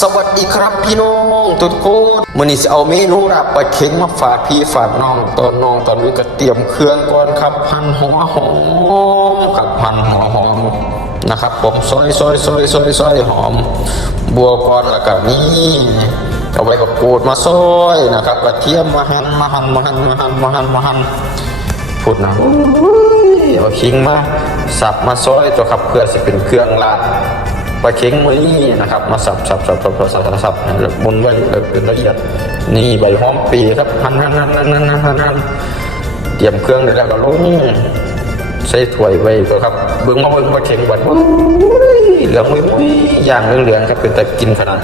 สวัสดีครับพี่น้องทุกคนมื่อนี้จะเอาเมนูลาบปลาเค็งมาฝากพี่ฝากน้องตอนน้องตอนนี้ก็เตรียมเครื่องก่อนครับพันหัวหอมครับพันหัวหอมนะครับ ผมซอยซอยซอยซอยซอยหอม บัวก่อนแล้วก็นี่เอาไว้กับกูดมาซอยนะครับกระเทียมมาหั่นมาหั่นมาหั่นมาหั่นมาหั่นมาหั่นพูดนะโอ้ยเอาขิงมาสับมาซอยตัวครับเพื่อจะเป็นเครื่องลาบ ปลาเค็งไว้นะครับ มาสับสับสับสับสับสับบนไว้เป็นละเอียด นี่ใบหอมปีครับหั่นหั่นหั่นนั่นนั่นเตรียมเครื่องเด้แล้วก็ลงใส่ถ้วยไว้ครับเบื้องมาเบื้องปลาเค็งบัดเหลืองไม่ย่างเหลืองๆครับเป็นแต่กินขนาด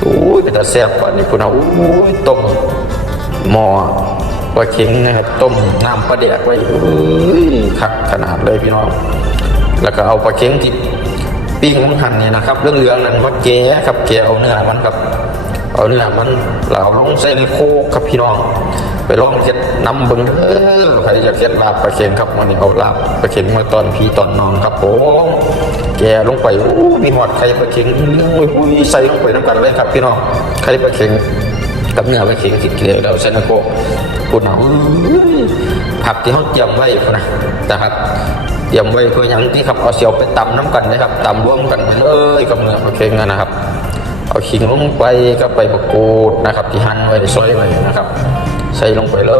โอ้ยเป็แต่แซ่บกว่านี่คุณเอาโอ้ยต้มหม้อปลาเค็งนะครับต้มน้ำปลาแดกไว้ครับขนาดเลยพี่น้อง แล้วก็เอาปลาเค็งที่ ปิ้งมันหั่นเนี่ยนะครับเรื่องเหลืองนั้นว่าแกะครับแกะเอาเนื้อมันครับเอาเนื้อมันเราลงใส่ในโคกครับพี่น้อง ไปลองเช็ดน้ำบิ้งเออใครจะเช็ดลาบปลาเค็งครับวันนี้เอาลาบปลาเค็งมาตอนพี่ตอนน้องครับผมแกะลงไปอู้มีหอดไข่ปลาเค็งเรื่องอุ้ยใส่ลงไปน้ำกันเลยครับพี่น้องไข่ปลาเค็งกับเนื้อปลาเค็งติดเกลือเราใส่ในโคกปุ่นเอาอื้อผักที่เขาเตรียมไว้นะนะครับเตรียมไว้เพื่อยังที่ครับเอาเสียวไปตำน้ำกันนะครับตำร่วมกันเลยกับเนื้อปลาเค็งนะครับ เอาขิงลงไปก็ไปบกรูดนะครับ ที่หั่นไว้ซอยไว้นะครับ ใส่ลงไปเล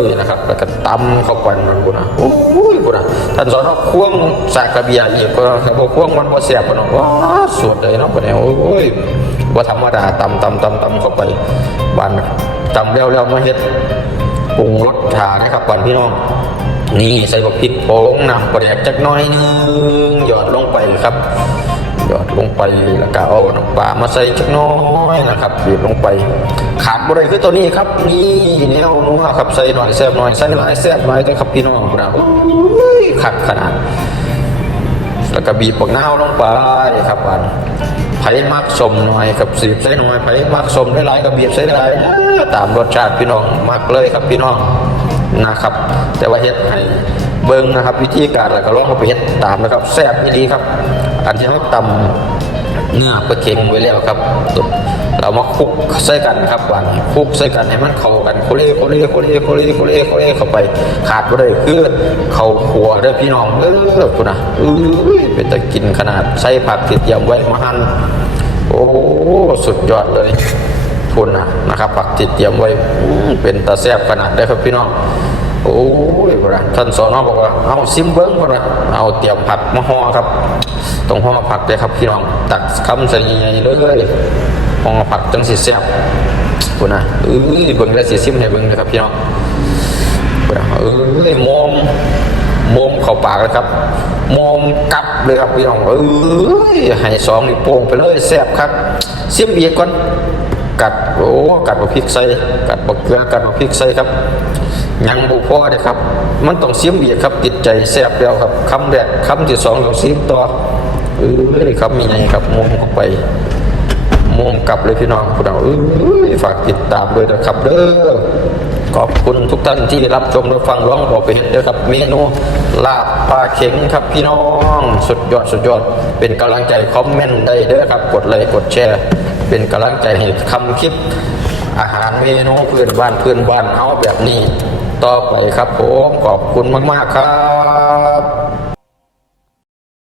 ยนะครับ แล้วก็ตำเข้าไปมันบุนะโอ้ยบุนะท่านสอนเอาควงสากระเบียอีกก็พอควงมันพอเสียบมันว้าสวดเลยเนาะปะเนี่ยโอ้ยว่าธรรมดาตำตำตำตำเข้าไปบานตำแล้วแล้วมาเฮ็ด ปรุงรสชานะครับก่อนพี่น้อง นี่ใส่บักพริกโป่งน้ำปลาแดกจักน้อยนึงหยอดลงไปครับหยอดลงไปแล้วก็เอาน้ำปลามาใส่จักน้อยนะครับบีบลงไป ขาดบ่ได้คือตัวนี้ครับ นี่แนวนัวครับใส่หน่อยแซ่บหน่อยใส่หลายแซ่บหลายนะครับพี่น้องครับขัดขนาดแล้วก็บีบปักน้าลงไปครับอัน มักสมหน่อยกับสีบใส่หน่อยไผมักสมได้หลายกับบีบใส่หลายตามรสชาติพี่น้องมักเลยครับพี่น้องนะครับ แต่ว่าเฮ็ดให้เบิ้งนะครับ วิธีการแล้วก็ลองเอาไปเฮ็ดตามนะครับแซ่บดีครับ อันที่เราตำเนื้อปลาเค็งไว้แล้วครับ เรามาคุกใส่กันครับหวานคุกใส่กันให้มันเข้ากันโคเล่โคเล่โคเล่โคเล่โคเล่โคเล่เข้าไปขาดบ่ได้คือเข้าครัวเด้อพี่น้องเออคุณนะเอ้ยเป็นตะกินขนาดใส่ผักตรียมไว้มาหั่นโอ้สุดยอดเลยทุนนะนะครับผักที่เตรียมไว้เป็นตาแซ่บขนาดได้ครับพี่น้องโอ้ยบ่นะท่านสอนอบอกว่าเอาซิมเบิ้งบ่นะเอาเตรียมผักมาห่อครับต้องห่อผักเลยครับพี่น้องตักคำใส่ใหญ่เลย ห่อผักจังสิแซ่บคุณนะเอ้ยเบิ่งแล้สิซิมให้เบิ่งนะครับพี่น้องคุณนะเอ้ยมอมมอมเข้าปากเลยครับมอมกัดเลยครับพี่น้องเอ้ยให้สองนี่โป่งไปเลยแซ่บครับซิมเบียก่อนกัดโอ้กัดบักพริกใส่กัดบักเกลือกัดบักพริกใส่ครับยังบุพอเลยครับ มันต้องเสียมเบียดครับติดใจแซ่บแล้วครับคำแรกคำที่สองต้องเสียมต่อเออเลยครับมีไงครับมุมเข้าไป มุมกลับเลยพี่น้องพวกเราฝากติดตามด้วยนะครับเด้อขอบคุณทุกท่านที่รับชมรับฟังร้องบอกไปเห็นด้อครับเมนูลาบปลาเข็งครับพี่น้อง สุดยอดสุดยอด เป็นกำลังใจคอมเมนต์ได้เด้อครับกดไลค์กดแชร์ เป็นกำลังใจให้คำคลิป อาหารเมนูเพื่อนบ้านเพื่อนบ้านเอาแบบนี้ ต่อไปครับผมขอบคุณมาก ๆ ครับ